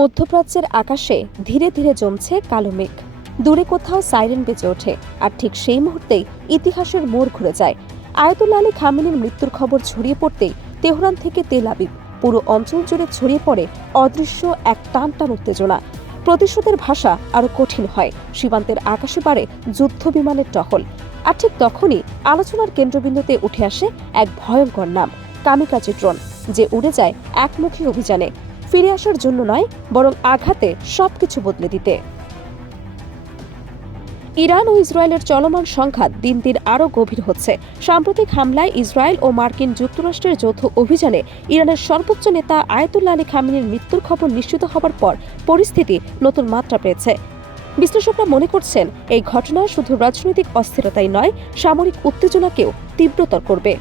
মধ্যপ্রাচ্যের আকাশে ধীরে ধীরে জমছে কালো মেঘ। দূরে কোথাও সাইরেন বেজে ওঠে, আর ঠিক সেই মুহূর্তেই ইতিহাসের মোড় ঘুরে যায়। আয়াতুল্লাহ আলী খামেনির মৃত্যুর খবর ছড়িয়ে পড়তেই তেহরান থেকে তেল আবিব পুরো অঞ্চল জুড়ে ছড়িয়ে পড়ে অদৃশ্য এক টানটান উত্তেজনা। প্রতিশোধের ভাষা আরো কঠিন হয়, সীমান্তের আকাশে বাড়ে যুদ্ধ বিমানের টহল। আর ঠিক তখনই আলোচনার কেন্দ্রবিন্দুতে উঠে আসে এক ভয়ঙ্কর নাম, কামিকাজি ড্রোন, যে উড়ে যায় একমুখী অভিযানে, ফিরে আসার জন্য নয়, বরং আঘাতে সবকিছু বদলে দিতে। ইরান ও ইসরায়েলের চলমান সংঘাত দিন দিন আরও গভীর হচ্ছে। সাম্প্রতিক হামলায় ইসরায়েল ও মার্কিন যুক্তরাষ্ট্রের যৌথ অভিযানে ইরানের সর্বোচ্চ নেতা আয়াতুল্লাহ আলী খামেনির মৃত্যুর খবর নিশ্চিত হবার পর পরিস্থিতি নতুন মাত্রা পেয়েছে। বিশ্লেষকরা মনে করছেন, এই ঘটনা শুধু রাজনৈতিক অস্থিরতাই নয়, সামরিক উত্তেজনাকেও তীব্রতর করবে।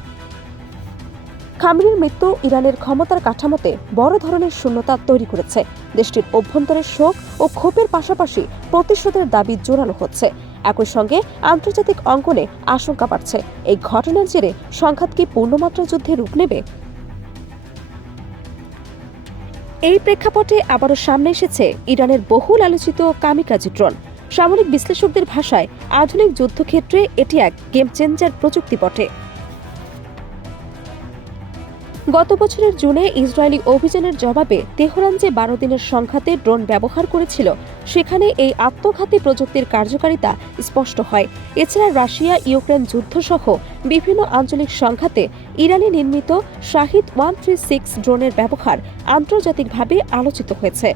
খামেনির মৃত্যু ইরানের ক্ষমতার কাঠামোতে বড় ধরনের শূন্যতা তৈরি করেছে। দেশটির অভ্যন্তরের শোক ও ক্ষোভের পাশাপাশি প্রতিশোধের দাবি জোরালো হচ্ছে। একই সঙ্গে আন্তর্জাতিক অঙ্গনে আশঙ্কা বাড়ছে, এই ঘটনার জেরে সংঘাত কি পূর্ণমাত্রা যুদ্ধে রূপ নেবে? এই প্রেক্ষাপটে আবারও সামনে এসেছে ইরানের বহুল আলোচিত কামিকাজি ড্রোন। সামরিক বিশ্লেষকদের ভাষায় আধুনিক যুদ্ধক্ষেত্রে এটি এক গেম চেঞ্জার প্রযুক্তি বটে। গত বছরের জুনে ইসরায়েলি অভিযানের জবাবে তেহরান যে 12 দিনের সংঘাতে ড্রোন ব্যবহার করেছিল, সেখানে এই আত্মঘাতী প্রযুক্তির কার্যকারিতা স্পষ্ট হয়। এছাড়া রাশিয়া ইউক্রেন যুদ্ধসহ বিভিন্ন আঞ্চলিক সংঘাতে ইরানি নির্মিত শাহিদ 136 ড্রোনের ব্যবহার আন্তর্জাতিকভাবে আলোচিত হয়েছে।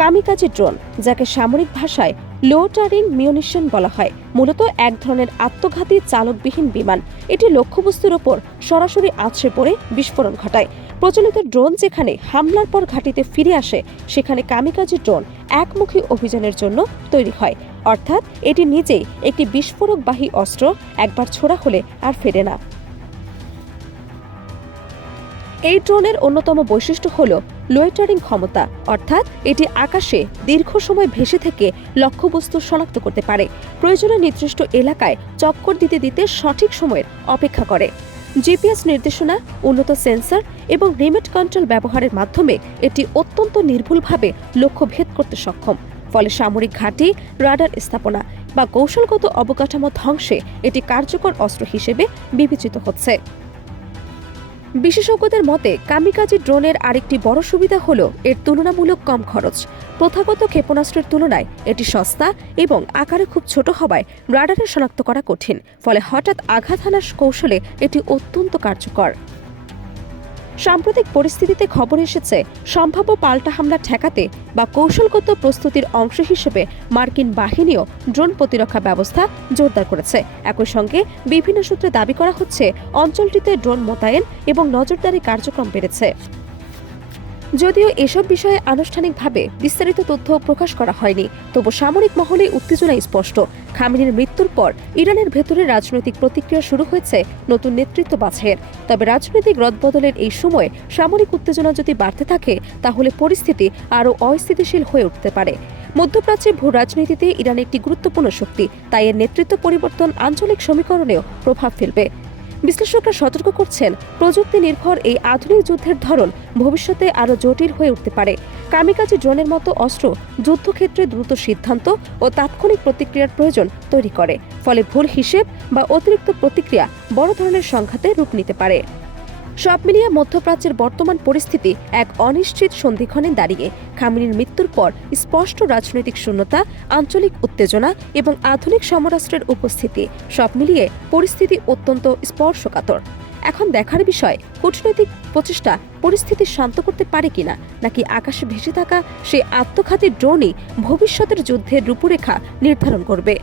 কামিকাজি ড্রোন, যাকে সামরিক ভাষায় লোটারিং মিউনিশন বলা হয়, মূলত এক ধরনের আত্মঘাতী চালকবিহীন বিমান। এটি লক্ষ্যবস্তুর ওপর সরাসরি আছড়ে পড়ে বিস্ফোরণ ঘটায়। প্রচলিত ড্রোন যেখানে হামলার পর ঘাঁটিতে ফিরে আসে, সেখানে কামিকাজি ড্রোন একমুখী অভিযানের জন্য তৈরি হয়, অর্থাৎ এটি নিজেই একটি বিস্ফোরকবাহী অস্ত্র, একবার ছোড়া হলে আর ফেরে না। এই ড্রোনের অন্যতম বৈশিষ্ট্য হল লোয়েটারিং ক্ষমতা, অর্থাৎ এটি আকাশে দীর্ঘ সময় ভেসে থেকে লক্ষ্যবস্তু শনাক্ত করতে পারে। প্রয়োজনে নির্দিষ্ট এলাকায় চক্কর দিতে দিতে সঠিক সময়ের অপেক্ষা করে। জিপিএস নির্দেশনা, উন্নত সেন্সর এবং রিমোট কন্ট্রোল ব্যবহারের মাধ্যমে এটি অত্যন্ত নির্ভুলভাবে লক্ষ্য ভেদ করতে সক্ষম। ফলে সামরিক ঘাঁটি, রাডার স্থাপনা বা কৌশলগত অবকাঠামো ধ্বংসে এটি কার্যকর অস্ত্র হিসেবে বিবেচিত হচ্ছে। বিশেষজ্ঞদের মতে, কামিকাজি ড্রোনের আরেকটি বড় সুবিধা হল এর তুলনামূলক কম খরচ। প্রথাগত ক্ষেপণাস্ত্রের তুলনায় এটি সস্তা এবং আকারে খুব ছোট হওয়ায় রাডারে শনাক্ত করা কঠিন। ফলে হঠাৎ আঘাত হানার কৌশলে এটি অত্যন্ত কার্যকর। সাম্প্রতিক পরিস্থিতিতে খবর এসেছে, সম্ভাব্য পাল্টা হামলা ঠেকাতে বা কৌশলগত প্রস্তুতির অংশ হিসেবে মার্কিন বাহিনীও ড্রোন প্রতিরক্ষা ব্যবস্থা জোরদার করেছে। একই সঙ্গে বিভিন্ন সূত্রে দাবি করা হচ্ছে, অঞ্চলটিতে ড্রোন মোতায়েন এবং নজরদারি কার্যক্রম বেড়েছে। যদিও এসব বিষয়ে আনুষ্ঠানিকভাবে বিস্তারিত তথ্য প্রকাশ করা হয়নি, তবু সামরিক মহলে উত্তেজনা স্পষ্ট। খামেনির মৃত্যুর পর ইরানের ভেতরে রাজনৈতিক প্রতিক্রিয়া শুরু হয়েছে নতুন নেতৃত্ব বাছাইয়ের। তবে রাজনৈতিক রদবদলের এই সময় সামরিক উত্তেজনা যদি বাড়তে থাকে, তাহলে পরিস্থিতি আরও অস্থিতিশীল হয়ে উঠতে পারে। মধ্যপ্রাচ্যের ভূ রাজনীতিতে ইরান একটি গুরুত্বপূর্ণ শক্তি, তাই এর নেতৃত্ব পরিবর্তন আঞ্চলিক সমীকরণেও প্রভাব ফেলবে। বিশ্লেষকরা সতর্ক করছেন, প্রযুক্তি নির্ভর এই আধুনিক যুদ্ধের ধরন ভবিষ্যতে আরও জটিল হয়ে উঠতে পারে। কামিকাজি ড্রোনের মতো অস্ত্র যুদ্ধক্ষেত্রে দ্রুত সিদ্ধান্ত ও তাৎক্ষণিক প্রতিক্রিয়ার প্রয়োজন তৈরি করে। ফলে ভুল হিসেব বা অতিরিক্ত প্রতিক্রিয়া বড় ধরনের সংঘাতে রূপ নিতে পারে। সব মিলিয়ে মধ্যপ্রাচ্যের বর্তমান পরিস্থিতি এক অনিশ্চিত সন্ধিক্ষণে দাঁড়িয়ে। খামেনির মৃত্যুর পর স্পষ্ট রাজনৈতিক শূন্যতা, আঞ্চলিক উত্তেজনা এবং আধুনিক সমরাস্ত্রের উপস্থিতি, সব মিলিয়ে পরিস্থিতি অত্যন্ত স্পর্শকাতর। এখন দেখার বিষয়, কূটনৈতিক প্রচেষ্টা পরিস্থিতি শান্ত করতে পারে কিনা, নাকি আকাশে ভেসে থাকা সেই আত্মঘাতী ড্রোনই ভবিষ্যতের যুদ্ধের রূপরেখা নির্ধারণ করবে।